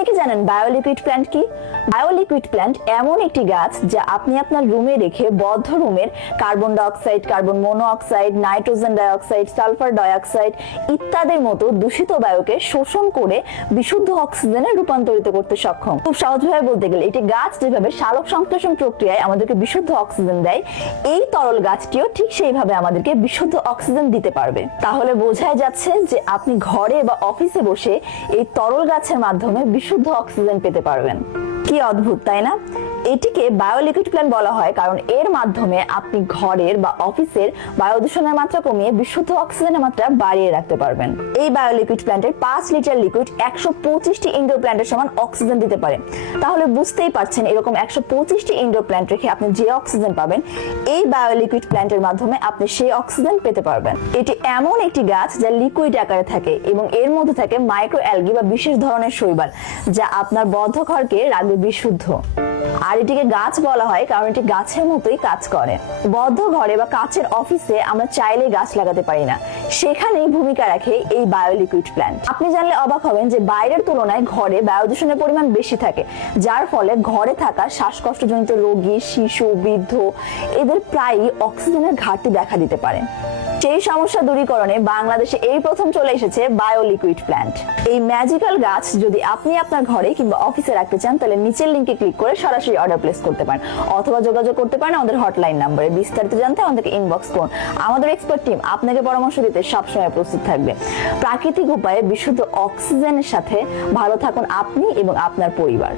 আপনি কি জানেন বায়োলিকুইড প্ল্যান্ট কি? বায়োলিকুইড প্ল্যান্ট এমন একটি গাছ যা আপনি আপনার রুমে রেখে বদ্ধ রুমের carbon dioxide, carbon monoxide, nitrogen dioxide, sulphur dioxide ইত্যাদির মতো দূষিত বায়ুকে শোষণ করে বিশুদ্ধ অক্সিজেনে রূপান্তরিত করতে সক্ষম। খুব সহজভাবে বলতে গেলে এটি গাছ যেভাবে সালোক সংশ্লেষণ প্রক্রিয়ায় আমাদেরকে বিশুদ্ধ অক্সিজেন দেয়, এই তরল গাছটিও ঠিক সেইভাবে আমাদেরকে বিশুদ্ধ অক্সিজেন দিতে পারবে। তাহলে বোঝাই যাচ্ছে যে আপনি ঘরে বা অফিসে বসে এই তরল গাছের মাধ্যমে বিশুদ্ধ অক্সিজেন পেতে পারবেন। কি অদ্ভুত, তাই না? এটিকে বায়োলিকুইড প্ল্যান্ট বলা হয় কারণ এর মাধ্যমে আপনি ঘরের বা অফিসের বায়ু দূষণের মাত্রা কমিয়ে বিশুদ্ধ অক্সিজেনের মাত্রা বাড়িয়ে রাখতে পারবেন। এই বায়োলিকুইড প্ল্যান্টের 5 লিটার লিকুইড 125টি ইনডোর প্ল্যান্টের সমান অক্সিজেন দিতে পারে। তাহলে বুঝতেই পারছেন এরকম 125টি ইনডোর প্ল্যান্ট রেখে আপনি যে অক্সিজেন পাবেন, এই বায়োলিকুইড প্ল্যান্টের মাধ্যমে আপনি সেই অক্সিজেন পেতে পারবেন। এটি এমন একটি গাছ যা লিকুইড আকারে থাকে এবং এর মধ্যে থাকে মাইক্রো অ্যালগি বা বিশেষ ধরনের শৈবাল, যা আপনার বদ্ধ ঘরকে রাখবে বিশুদ্ধ। আর এটিকে গাছ বলা হয় কারণ এটি গাছের মতোই কাজ করে। বদ্ধ ঘরে বা কাচের অফিসে আমরা চাইলে গাছ লাগাতে পারি না, সেখানেই ভূমিকা রাখে এই বায়োলিকুইড প্ল্যান্ট। আপনি জানলে অবাক হবেন যে বাইরের তুলনায় ঘরে বায়ু দূষণের পরিমাণ বেশি থাকে, যার ফলে ঘরে থাকা শ্বাসকষ্টজনিত রোগী, শিশু, বৃদ্ধ এদের প্রায়ই অক্সিজেনের ঘাটতি দেখা দিতে পারে। সেই সমস্যা দূরীকরণে বাংলাদেশে এই প্রথম চলে এসেছে বায়োলিকুইড প্ল্যান্ট। এই ম্যাজিক্যাল গাছ যদি আপনি আপনার ঘরে কিংবা অফিসে রাখতে চান, তাহলে নিচের লিংকে ক্লিক করে সরাসরি অর্ডার প্লেস করতে পারেন অথবা যোগাযোগ করতে পারেন আমাদের হটলাইন নাম্বারে। বিস্তারিত জানতে আমাদেরকে ইনবক্স করুন। আমাদের এক্সপার্ট টিম আপনাকে পরামর্শ দিতে সবসময় প্রস্তুত থাকবে। প্রাকৃতিক উপায়ে বিশুদ্ধ অক্সিজেনের সাথে ভালো থাকুন আপনি এবং আপনার পরিবার।